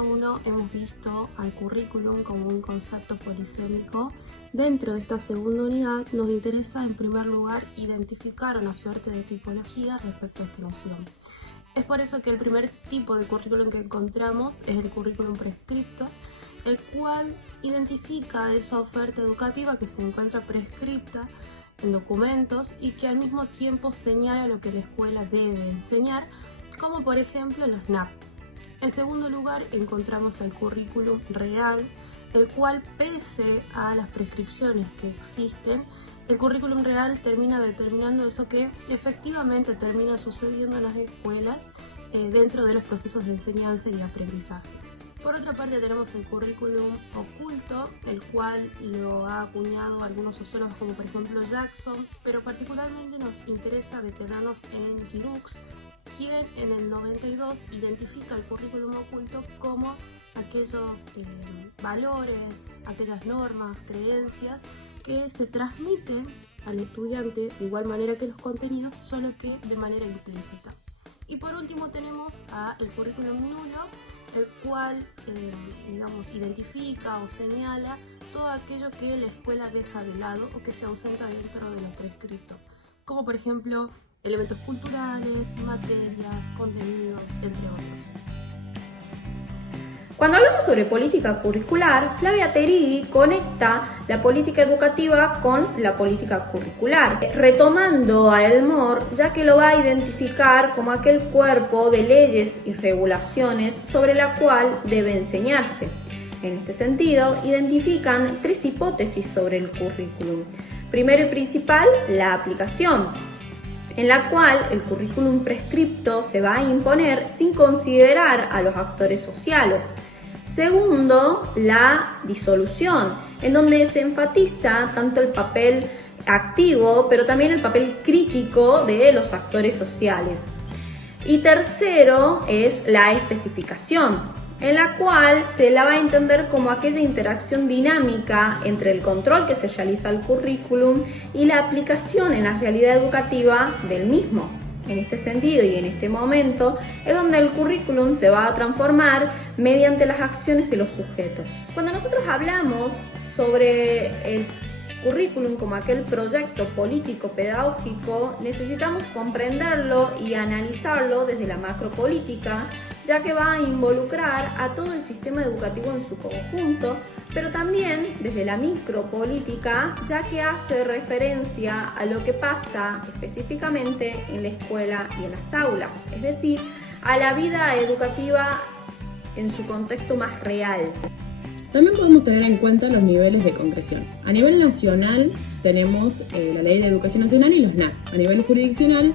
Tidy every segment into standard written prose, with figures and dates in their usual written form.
unidad 1 hemos visto al currículum como un concepto polisémico. Dentro de esta segunda unidad nos interesa en primer lugar identificar una suerte de tipología respecto a esta noción. Es por eso que el primer tipo de currículum que encontramos es el currículum prescripto, el cual identifica esa oferta educativa que se encuentra prescripta en documentos y que al mismo tiempo señala lo que la escuela debe enseñar, como por ejemplo los NAP. En segundo lugar encontramos el currículum real, el cual pese a las prescripciones que existen, el currículum real termina determinando eso que efectivamente termina sucediendo en las escuelas dentro de los procesos de enseñanza y aprendizaje. Por otra parte tenemos el currículum oculto, el cual lo ha acuñado algunos sociólogos como por ejemplo Jackson, pero particularmente nos interesa detenernos en Giroux, quien en el 92 identifica el currículum oculto como aquellos valores, aquellas normas, creencias que se transmiten al estudiante de igual manera que los contenidos, solo que de manera implícita. Y por último tenemos el currículum nulo, el cual identifica o señala todo aquello que la escuela deja de lado o que se ausenta dentro de lo prescrito, como por ejemplo elementos culturales, materias, contenidos, entre otros. Cuando hablamos sobre política curricular, Flavia Terighi conecta la política educativa con la política curricular, retomando a Elmore, ya que lo va a identificar como aquel cuerpo de leyes y regulaciones sobre la cual debe enseñarse. En este sentido, identifican tres hipótesis sobre el currículum. Primero y principal, la aplicación, en la cual el currículum prescripto se va a imponer sin considerar a los actores sociales. Segundo, la disolución, en donde se enfatiza tanto el papel activo, pero también el papel crítico de los actores sociales. Y tercero es la especificación, en la cual se la va a entender como aquella interacción dinámica entre el control que se realiza al currículum y la aplicación en la realidad educativa del mismo. En este sentido y en este momento es donde el currículum se va a transformar mediante las acciones de los sujetos. Cuando nosotros hablamos sobre el currículum como aquel proyecto político-pedagógico, necesitamos comprenderlo y analizarlo desde la macropolítica, ya que va a involucrar a todo el sistema educativo en su conjunto, pero también desde la micropolítica, ya que hace referencia a lo que pasa específicamente en la escuela y en las aulas, es decir, a la vida educativa en su contexto más real. También podemos tener en cuenta los niveles de concreción. A nivel nacional tenemos la Ley de Educación Nacional y los NAP. A nivel jurisdiccional,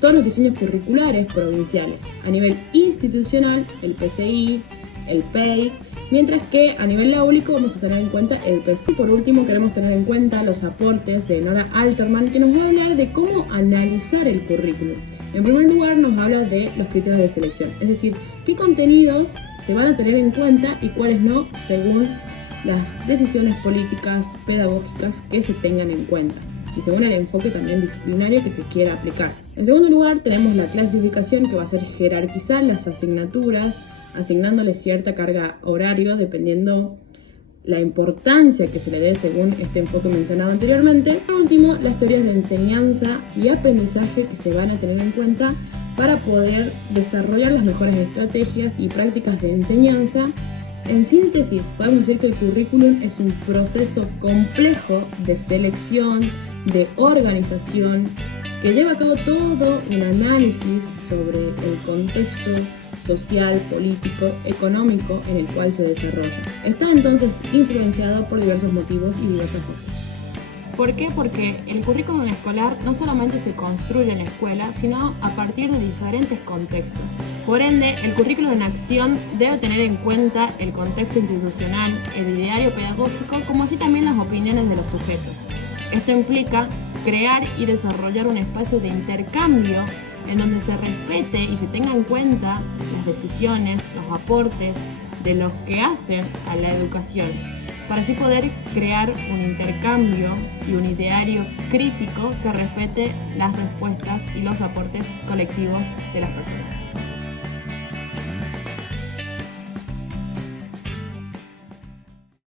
todos los diseños curriculares provinciales. A nivel institucional, el PCI, el PEI, mientras que a nivel laúlico vamos a tener en cuenta el PCI. Por último, queremos tener en cuenta los aportes de Nora Alterman, que nos va a hablar de cómo analizar el currículum. En primer lugar, nos habla de los criterios de selección, es decir, qué contenidos se van a tener en cuenta y cuáles no, según las decisiones políticas, pedagógicas que se tengan en cuenta, y según el enfoque también disciplinario que se quiera aplicar. En segundo lugar, tenemos la clasificación, que va a ser jerarquizar las asignaturas, asignándole cierta carga horario dependiendo la importancia que se le dé según este enfoque mencionado anteriormente. Por último, las teorías de enseñanza y aprendizaje que se van a tener en cuenta para poder desarrollar las mejores estrategias y prácticas de enseñanza. En síntesis, podemos decir que el currículum es un proceso complejo de selección, de organización, que lleva a cabo todo un análisis sobre el contexto social, político, económico en el cual se desarrolla. Está entonces influenciado por diversos motivos y diversas cosas. ¿Por qué? Porque el currículum escolar no solamente se construye en la escuela, sino a partir de diferentes contextos. Por ende, el currículum en acción debe tener en cuenta el contexto institucional, el ideario pedagógico, como así también las opiniones de los sujetos. Esto implica crear y desarrollar un espacio de intercambio en donde se respete y se tenga en cuenta las decisiones, los aportes de los que hacen a la educación, para así poder crear un intercambio y un ideario crítico que respete las respuestas y los aportes colectivos de las personas.